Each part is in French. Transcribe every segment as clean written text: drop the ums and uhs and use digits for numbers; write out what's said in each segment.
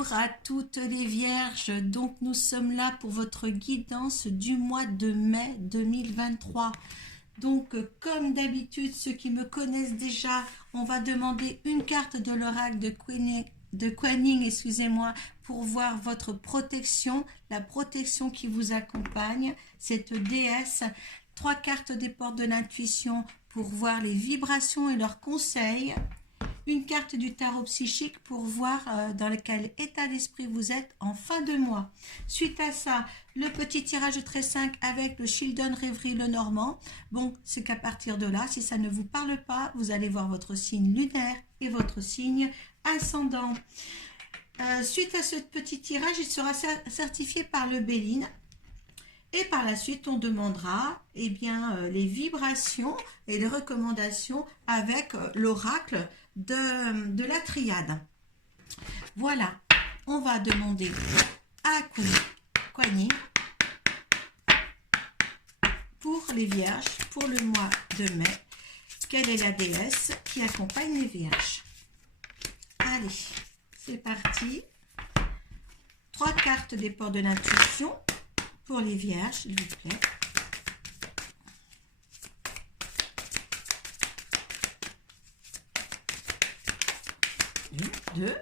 Bonjour à toutes les vierges, donc nous sommes là pour votre guidance du mois de mai 2023. Donc comme d'habitude, ceux qui me connaissent déjà, on va demander une carte de l'oracle de Kuan-Yin, excusez-moi, pour voir votre protection, la protection qui vous accompagne, cette déesse. 3 cartes des portes de l'intuition pour voir les vibrations et leurs conseils. Une carte du tarot psychique pour voir dans quel état d'esprit vous êtes en fin de mois. Suite à ça, le petit tirage très 5 avec le Children Rêverie le Normand. Bon, c'est qu'à partir de là, si ça ne vous parle pas, vous allez voir votre signe lunaire et votre signe ascendant. Suite à ce petit tirage, il sera certifié par le Béline. Et par la suite, on demandera les vibrations et les recommandations avec l'oracle de la triade. Voilà, on va demander à Kuan-Yin pour les vierges, pour le mois de mai, quelle est la déesse qui accompagne les vierges. Allez, c'est parti. 3 cartes des portes de l'intuition pour les vierges, s'il vous plaît. Une, 2.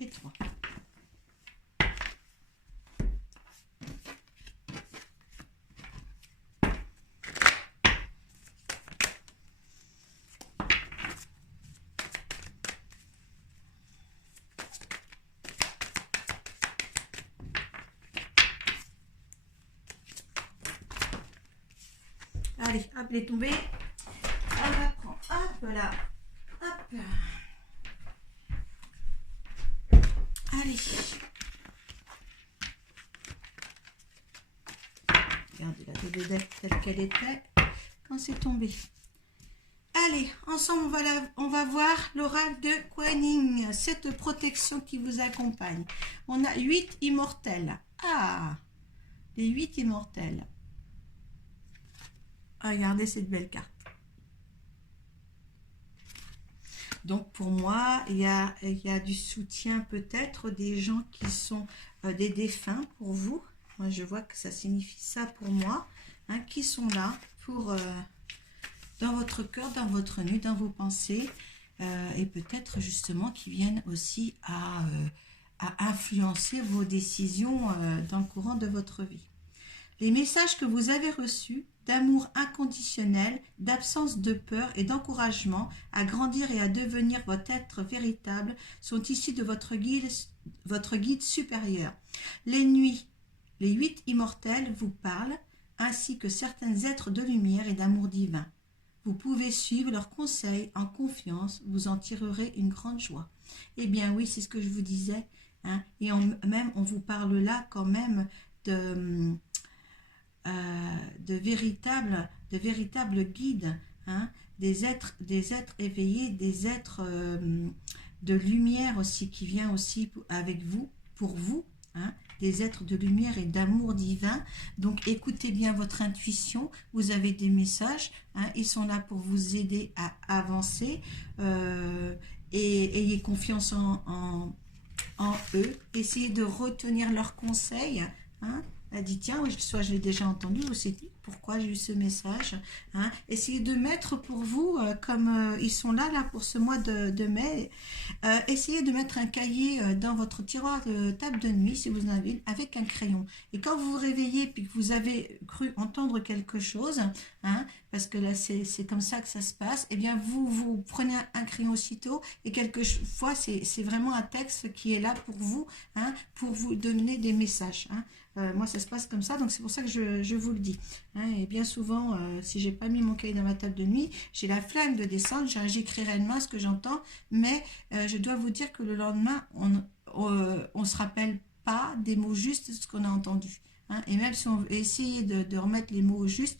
Et 3. Allez, hop, les tombées. On va prendre, hop là, hop. Allez. Regardez la vedette telle qu'elle était quand c'est tombé. Allez, ensemble, on va voir l'oracle de Kuan-Yin, cette protection qui vous accompagne. On a 8 immortels. Ah, les 8 immortels. Regardez cette belle carte. Donc pour moi, il y a du soutien peut-être des gens qui sont des défunts pour vous. Moi, je vois que ça signifie ça pour moi, hein, qui sont là pour dans votre cœur, dans votre nuit, dans vos pensées, et peut-être justement qui viennent aussi à influencer vos décisions dans le courant de votre vie. Les messages que vous avez reçus d'amour inconditionnel, d'absence de peur et d'encouragement à grandir et à devenir votre être véritable sont issus de votre guide supérieur. Les nuits, les 8 immortels vous parlent, ainsi que certains êtres de lumière et d'amour divin. Vous pouvez suivre leurs conseils en confiance, vous en tirerez une grande joie. Eh bien oui, c'est ce que je vous disais, hein, et on vous parle là quand même de véritables guides, hein, des êtres éveillés, des êtres de lumière aussi, qui vient aussi avec vous, pour vous, hein, des êtres de lumière et d'amour divin. Donc écoutez bien votre intuition, vous avez des messages, hein, ils sont là pour vous aider à avancer, et ayez confiance en eux, essayez de retenir leurs conseils, hein. Elle dit, tiens, soit je l'ai déjà entendu, ou c'est pourquoi j'ai eu ce message, hein. Essayez de mettre pour vous, comme ils sont là pour ce mois de mai, essayez de mettre un cahier dans votre tiroir de table de nuit, si vous en avez, avec un crayon. Et quand vous vous réveillez, puis que vous avez cru entendre quelque chose, hein, parce que là, c'est comme ça que ça se passe, eh bien, vous prenez un crayon aussitôt, et quelquefois, c'est vraiment un texte qui est là pour vous, hein, pour vous donner des messages, hein. Moi, ça se passe comme ça, donc c'est pour ça que je vous le dis, hein. Et bien souvent, si j'ai pas mis mon cahier dans ma table de nuit, j'ai la flemme de descendre, j'écris réellement ce que j'entends, mais je dois vous dire que le lendemain, on se rappelle pas des mots justes de ce qu'on a entendu, hein, et même si on veut essayer de remettre les mots au juste,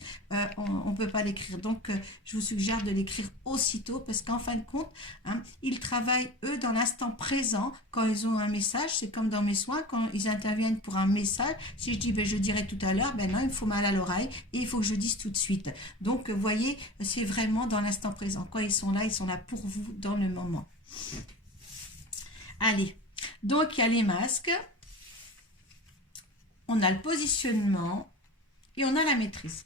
on ne peut pas l'écrire. Donc, je vous suggère de l'écrire aussitôt parce qu'en fin de compte, hein, ils travaillent, eux, dans l'instant présent quand ils ont un message. C'est comme dans mes soins, quand ils interviennent pour un message. Si je dis, ben, je dirai tout à l'heure, ben non, il me faut mal à l'oreille et il faut que je dise tout de suite. Donc, vous voyez, c'est vraiment dans l'instant présent. Quand ils sont là pour vous dans le moment. Allez, donc il y a les masques, on a le positionnement et on a la maîtrise.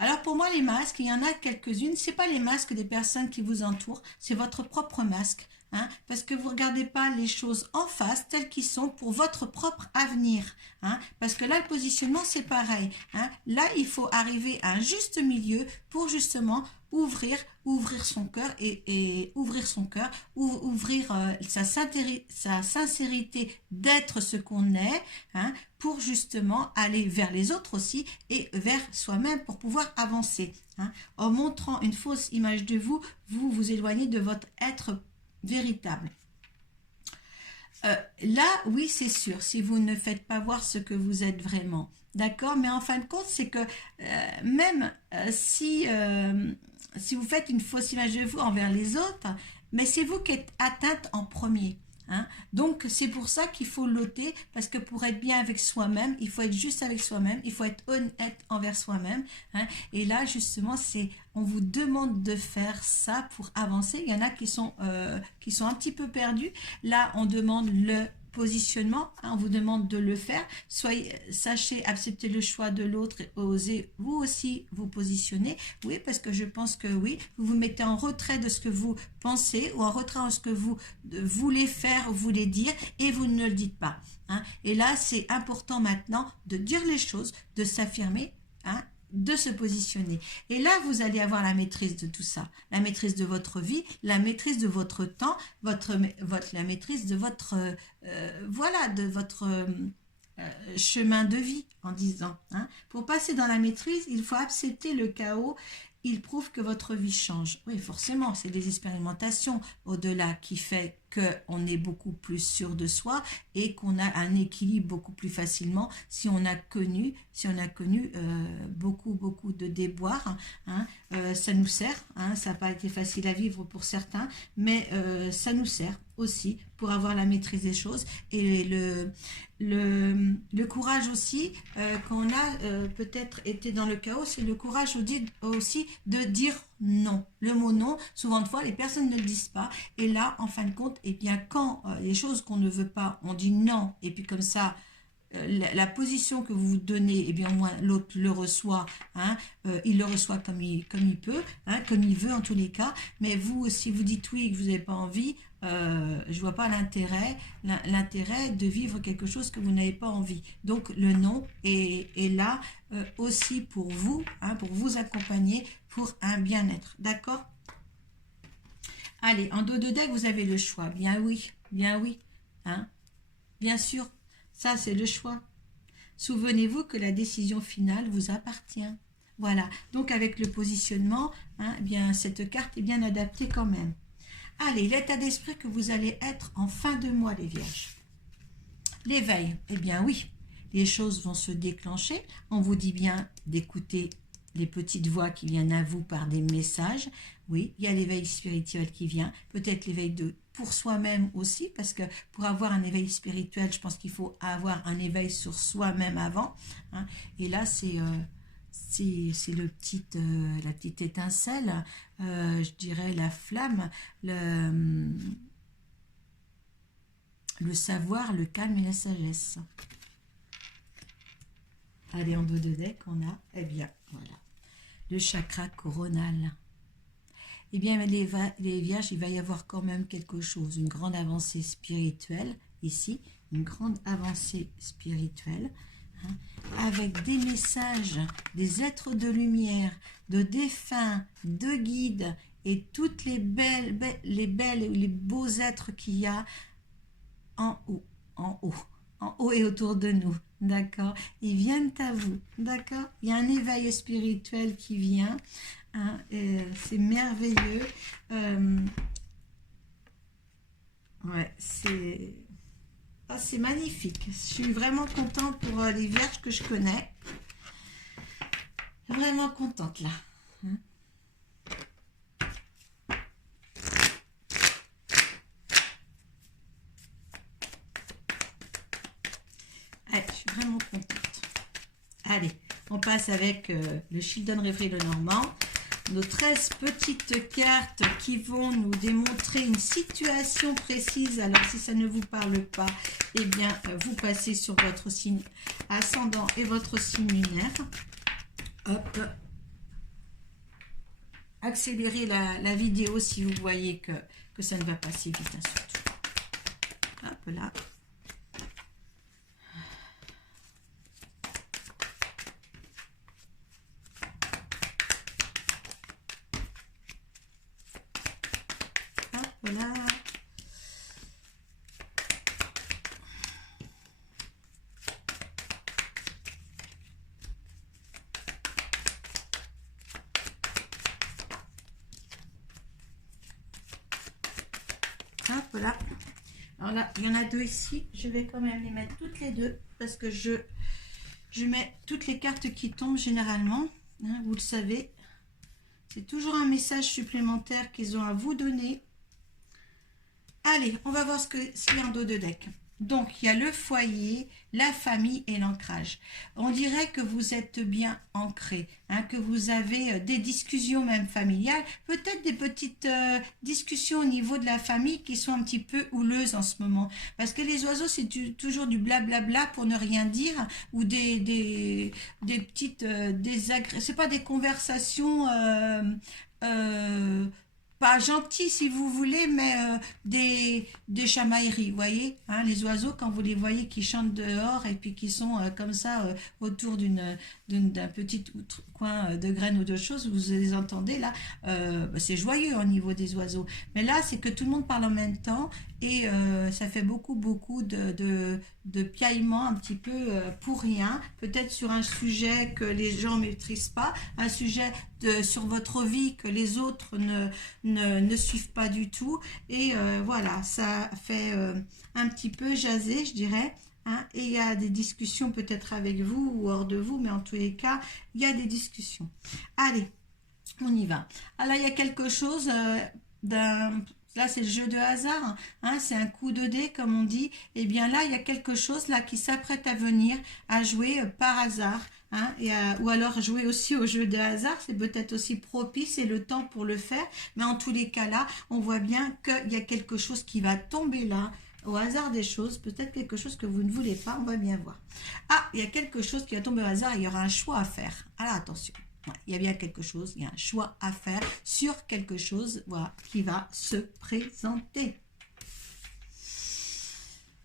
Alors pour moi les masques, il y en a quelques-unes, c'est pas les masques des personnes qui vous entourent, c'est votre propre masque, hein, parce que vous ne regardez pas les choses en face telles qu'elles sont pour votre propre avenir, hein, parce que là le positionnement c'est pareil, hein, là il faut arriver à un juste milieu pour justement ouvrir son cœur et ouvrir son cœur, ouvrir sa sincérité d'être ce qu'on est, hein, pour justement aller vers les autres aussi et vers soi-même pour pouvoir avancer, hein. En montrant une fausse image de vous, vous vous éloignez de votre être véritable. Là, oui, c'est sûr, si vous ne faites pas voir ce que vous êtes vraiment, d'accord, mais en fin de compte, c'est que même si vous faites une fausse image de vous envers les autres, mais c'est vous qui êtes atteinte en premier. Hein? Donc c'est pour ça qu'il faut l'ôter, parce que pour être bien avec soi-même, il faut être juste avec soi-même, il faut être honnête envers soi-même, hein? Et là justement on vous demande de faire ça pour avancer. Il y en a qui sont un petit peu perdus. Là on demande le positionnement, hein, on vous demande de le faire. Sachez accepter le choix de l'autre et osez vous aussi vous positionner. Oui, parce que je pense que oui, vous vous mettez en retrait de ce que vous pensez ou en retrait de ce que vous voulez faire ou voulez dire et vous ne le dites pas, hein. Et là, c'est important maintenant de dire les choses, de s'affirmer, hein, de se positionner. Et là, vous allez avoir la maîtrise de tout ça, la maîtrise de votre vie, la maîtrise de votre temps, la maîtrise de votre voilà, de votre chemin de vie, en disant, hein. Pour passer dans la maîtrise, il faut accepter le chaos. Il prouve que votre vie change. Oui, forcément, c'est des expérimentations au-delà qui fait qu'on est beaucoup plus sûr de soi et qu'on a un équilibre beaucoup plus facilement si on a connu beaucoup de déboires, hein. Ça nous sert, hein, ça n'a pas été facile à vivre pour certains, mais ça nous sert aussi pour avoir la maîtrise des choses et le courage aussi, quand on a peut-être été dans le chaos, c'est le courage aussi de dire non. Le mot non, souvent de fois, les personnes ne le disent pas. Et là, en fin de compte, eh bien, quand les choses qu'on ne veut pas, on dit non. Et puis comme ça, la position que vous vous donnez, eh bien, au moins l'autre le reçoit, hein, il le reçoit comme il peut, hein, comme il veut en tous les cas. Mais vous, si vous dites oui et que vous n'avez pas envie, je vois pas l'intérêt de vivre quelque chose que vous n'avez pas envie. Donc le non est là aussi pour vous, hein, pour vous accompagner pour un bien-être. D'accord? Allez, en dos de deck, vous avez le choix. Bien oui, hein, bien sûr, ça c'est le choix. Souvenez-vous que la décision finale vous appartient. Voilà, donc avec le positionnement, hein, eh bien cette carte est bien adaptée quand même. Allez, l'état d'esprit que vous allez être en fin de mois, les Vierges. L'éveil, eh bien oui, les choses vont se déclencher. On vous dit bien d'écouter les petites voix qui viennent à vous par des messages. Oui, il y a l'éveil spirituel qui vient, peut-être l'éveil pour soi-même aussi, parce que pour avoir un éveil spirituel, je pense qu'il faut avoir un éveil sur soi-même avant, hein. Et là, c'est la petite étincelle, je dirais la flamme, le savoir, le calme et la sagesse. Allez, en dos de deck, on a, eh bien, voilà, le chakra coronal. Eh bien, les Vierges, il va y avoir quand même quelque chose, une grande avancée spirituelle, ici, une grande avancée spirituelle, hein, avec des messages, des êtres de lumière, de défunts, de guides, et toutes les les beaux êtres qu'il y a en haut et autour de nous, d'accord? Ils viennent à vous, d'accord? Il y a un éveil spirituel qui vient, hein, c'est merveilleux. Ouais, c'est... Ah, c'est magnifique. Je suis vraiment contente pour les vierges que je connais. Vraiment contente là. Hein. Allez, je suis vraiment contente. Allez, on passe avec le Children Reverie le Normand. Nos 13 petites cartes qui vont nous démontrer une situation précise. Alors, si ça ne vous parle pas, eh bien, vous passez sur votre signe ascendant et votre signe lunaire. Hop. Accélérez la vidéo si vous voyez que ça ne va pas si vite, hein, surtout. Hop là. Voilà. Hop là. Alors là, il y en a deux ici. Je vais quand même les mettre toutes les deux parce que je mets toutes les cartes qui tombent généralement. Hein, vous le savez. C'est toujours un message supplémentaire qu'ils ont à vous donner. Allez, on va voir ce qu'il y a en dos de deck. Donc, il y a le foyer, la famille et l'ancrage. On dirait que vous êtes bien ancré, hein, que vous avez des discussions même familiales, peut-être des petites discussions au niveau de la famille qui sont un petit peu houleuses en ce moment. Parce que les oiseaux, c'est toujours du blablabla pour ne rien dire, ou des petites c'est pas des conversations pas gentil si vous voulez, mais des chamailleries, vous voyez, hein, les oiseaux, quand vous les voyez qui chantent dehors et puis qui sont comme ça autour d'un petit coin de graines ou de choses, vous les entendez là, c'est joyeux au niveau des oiseaux. Mais là, c'est que tout le monde parle en même temps et ça fait beaucoup de piaillements un petit peu pour rien, peut-être sur un sujet que les gens ne maîtrisent pas, un sujet sur votre vie que les autres ne suivent pas du tout. Et voilà, ça fait un petit peu jaser, je dirais. Hein, et il y a des discussions peut-être avec vous ou hors de vous, mais en tous les cas, il y a des discussions. Allez, on y va. Alors, il y a quelque chose Là, c'est le jeu de hasard, hein, c'est un coup de dé, comme on dit. Et bien là, il y a quelque chose là qui s'apprête à venir, à jouer par hasard. Hein, ou alors jouer aussi au jeu de hasard, c'est peut-être aussi propice et le temps pour le faire. Mais en tous les cas là, on voit bien qu'il y a quelque chose qui va tomber là, au hasard des choses, peut-être quelque chose que vous ne voulez pas, on va bien voir. Ah, il y a quelque chose qui va tomber au hasard, il y aura un choix à faire. Alors attention. Il y a bien quelque chose, il y a un choix à faire sur quelque chose, voilà, qui va se présenter.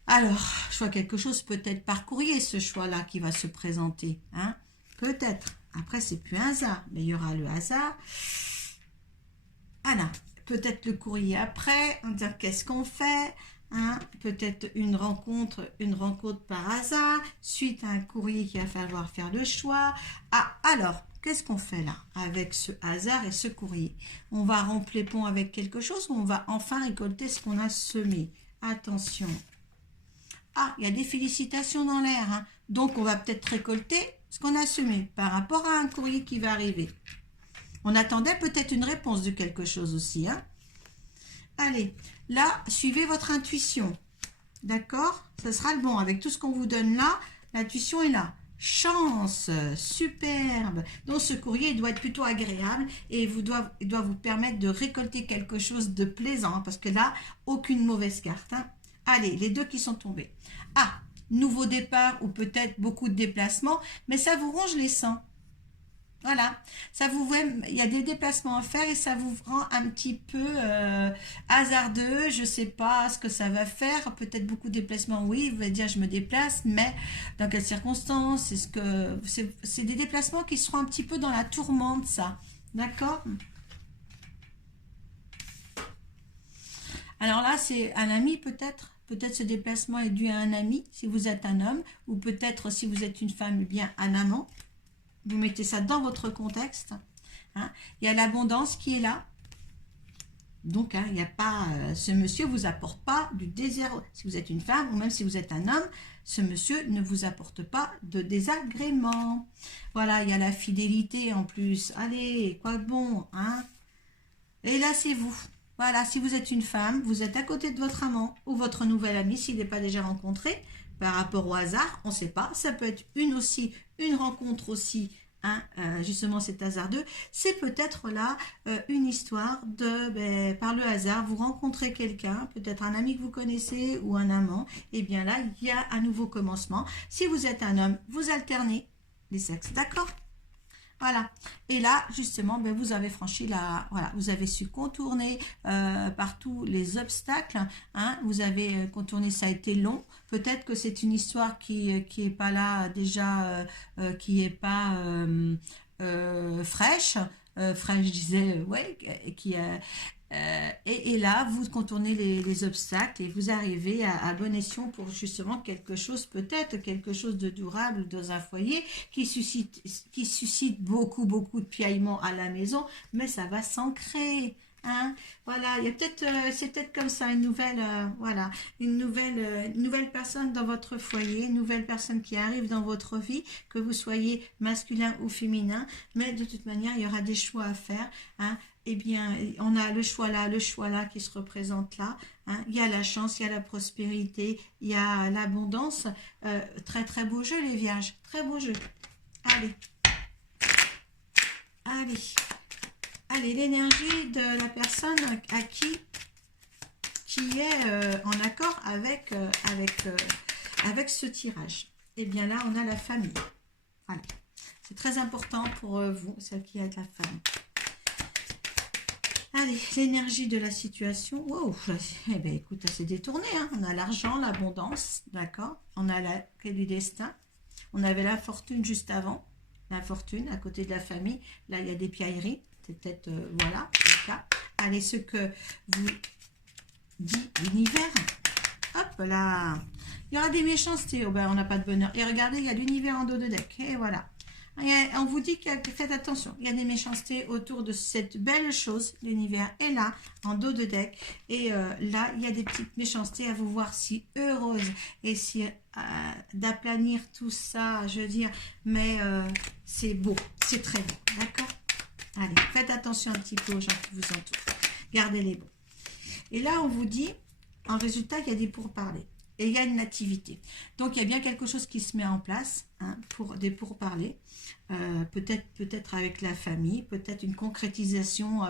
Alors, choix quelque chose, peut-être par courrier, ce choix-là qui va se présenter. Hein, peut-être. Après, c'est plus un hasard, mais il y aura le hasard. Voilà, peut-être le courrier après, on dit qu'est-ce qu'on fait, hein, peut-être une rencontre par hasard, suite à un courrier qu'il va falloir faire le choix. Ah, alors, qu'est-ce qu'on fait là avec ce hasard et ce courrier? On va rompre les ponts avec quelque chose ou on va enfin récolter ce qu'on a semé? Attention. Ah, il y a des félicitations dans l'air. Hein. Donc, on va peut-être récolter ce qu'on a semé par rapport à un courrier qui va arriver. On attendait peut-être une réponse de quelque chose aussi. Hein. Allez, là, suivez votre intuition. D'accord? Ça sera le bon. Avec tout ce qu'on vous donne là, l'intuition est là. Chance, superbe. Donc ce courrier doit être plutôt agréable et il doit vous permettre de récolter quelque chose de plaisant, hein, parce que là, aucune mauvaise carte. Hein. Allez, les deux qui sont tombés. Ah, nouveau départ ou peut-être beaucoup de déplacements, mais ça vous ronge les sangs. Voilà, il y a des déplacements à faire et ça vous rend un petit peu hasardeux. Je ne sais pas ce que ça va faire. Peut-être beaucoup de déplacements, oui, vous allez dire je me déplace, mais dans quelles circonstances? C'est des déplacements qui seront un petit peu dans la tourmente, ça. D'accord? Alors là, c'est un ami peut-être. Peut-être ce déplacement est dû à un ami, si vous êtes un homme, ou peut-être si vous êtes une femme, eh bien un amant. Vous mettez ça dans votre contexte. Hein. Il y a l'abondance qui est là. Donc, il n'y a pas, ce monsieur vous apporte pas du désert. Si vous êtes une femme ou même si vous êtes un homme, ce monsieur ne vous apporte pas de désagrément. Voilà, il y a la fidélité en plus. Allez, quoi de bon, hein? Et là, c'est vous. Voilà, si vous êtes une femme, vous êtes à côté de votre amant ou votre nouvel ami s'il n'est pas déjà rencontré. Par rapport au hasard, on ne sait pas. Ça peut être une rencontre aussi. Hein, justement c'est hasardeux, c'est peut-être là une histoire de, par le hasard, vous rencontrez quelqu'un, peut-être un ami que vous connaissez ou un amant, et bien là, il y a un nouveau commencement. Si vous êtes un homme, vous alternez les sexes, d'accord? Voilà. Et là, justement, vous avez franchi voilà, vous avez su contourner par tous les obstacles. Hein, vous avez contourné, ça a été long. Peut-être que c'est une histoire qui est pas là déjà, qui est pas fraîche. Fraîche, je disais, ouais, qui et là, vous contournez les obstacles et vous arrivez à bon escient pour justement quelque chose, peut-être quelque chose de durable dans un foyer qui suscite beaucoup, beaucoup de piaillements à la maison, mais ça va s'ancrer. Hein, voilà, il y a peut-être, c'est peut-être comme ça une nouvelle, voilà, une nouvelle personne dans votre foyer, une nouvelle personne qui arrive dans votre vie, que vous soyez masculin ou féminin, mais de toute manière, il y aura des choix à faire. Hein, eh bien, on a le choix là qui se représente là. Hein. Il y a la chance, il y a la prospérité, il y a l'abondance. Très, très beau jeu, les vierges. Très beau jeu. Allez. Allez. Allez, l'énergie de la personne à qui est en accord avec ce tirage. Eh bien là, on a la famille. Voilà. C'est très important pour vous, celle qui a de la famille. Allez, l'énergie de la situation. Wow, eh bien, écoute, c'est détourné. Hein. On a l'argent, l'abondance, d'accord. On a la clé du destin. On avait la fortune juste avant. La fortune, à côté de la famille. Là, il y a des piailleries. C'est peut-être, voilà, le cas. Allez, ce que vous dit l'univers. Hop là. Il y aura des méchancetés. Oh, ben, on n'a pas de bonheur. Et regardez, il y a l'univers en dos de deck. Et voilà. On vous dit que faites attention, il y a des méchancetés autour de cette belle chose, l'univers est là, en dos de deck, et là, il y a des petites méchancetés à vous voir si heureuse, et si d'aplanir tout ça, je veux dire, mais c'est beau, c'est très beau, d'accord? Allez, faites attention un petit peu aux gens qui vous entourent, gardez-les bons. Et là, on vous dit, en résultat, il y a des pourparlers. Et il y a une nativité. Donc, il y a bien quelque chose qui se met en place hein, pour des pourparlers. Peut-être avec la famille, peut-être une concrétisation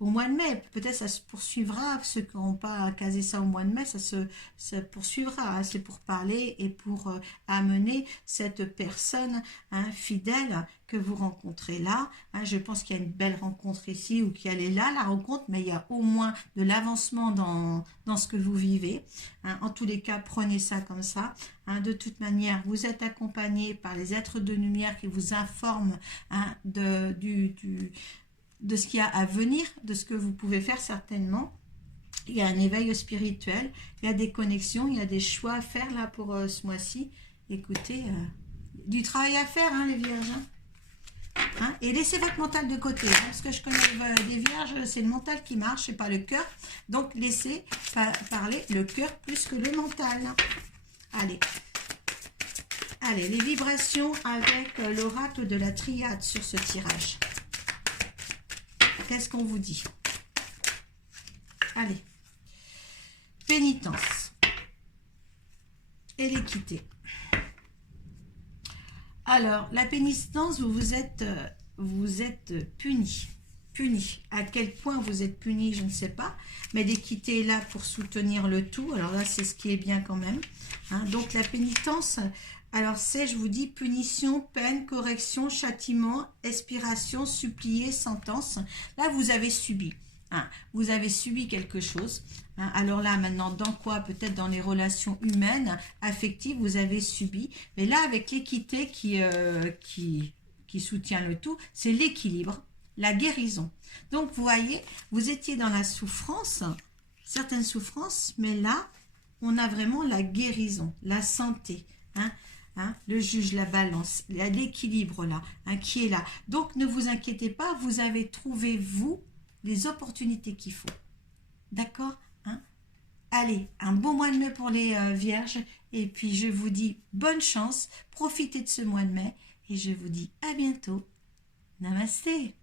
au mois de mai. Peut-être ça se poursuivra. Ceux qui n'ont pas casé ça au mois de mai, ça poursuivra. Hein, c'est pour parler et pour amener cette personne hein, fidèle que vous rencontrez là. Hein, je pense qu'il y a une belle rencontre ici ou qu'elle est là, la rencontre, mais il y a au moins de l'avancement dans ce que vous vivez. Hein, en tous les cas, prenez ça comme ça. Hein, de toute manière, vous êtes accompagné par les êtres de lumière qui vous informent hein, de ce qu'il y a à venir, de ce que vous pouvez faire certainement. Il y a un éveil spirituel, il y a des connexions, il y a des choix à faire là pour ce mois-ci. Écoutez, du travail à faire, hein, les vierges. Hein, et laissez votre mental de côté, hein, parce que je connais des vierges, c'est le mental qui marche et pas le cœur. Donc, laissez parler le cœur plus que le mental. Allez. Allez, les vibrations avec l'oracle de la triade sur ce tirage. Qu'est-ce qu'on vous dit? Allez. Pénitence. Et l'équité. Alors, la pénitence, vous êtes puni. Puni. À quel point vous êtes puni, je ne sais pas. Mais l'équité est là pour soutenir le tout. Alors là, c'est ce qui est bien quand même. Hein, donc, la pénitence, alors c'est, je vous dis, punition, peine, correction, châtiment, expiration, supplier, sentence. Là, vous avez subi. Hein, vous avez subi quelque chose. Hein, alors là, maintenant, dans quoi? Peut-être dans les relations humaines, affectives, vous avez subi. Mais là, avec l'équité qui soutient le tout, c'est l'équilibre, la guérison. Donc, vous voyez, vous étiez dans la souffrance, certaines souffrances, mais là, on a vraiment la guérison, la santé. Hein, le juge, la balance, l'équilibre là, hein, qui est là. Donc, ne vous inquiétez pas, vous avez trouvé, vous, les opportunités qu'il faut. D'accord, hein? Allez, un bon mois de mai pour les vierges. Et puis, je vous dis bonne chance. Profitez de ce mois de mai. Et je vous dis à bientôt. Namasté.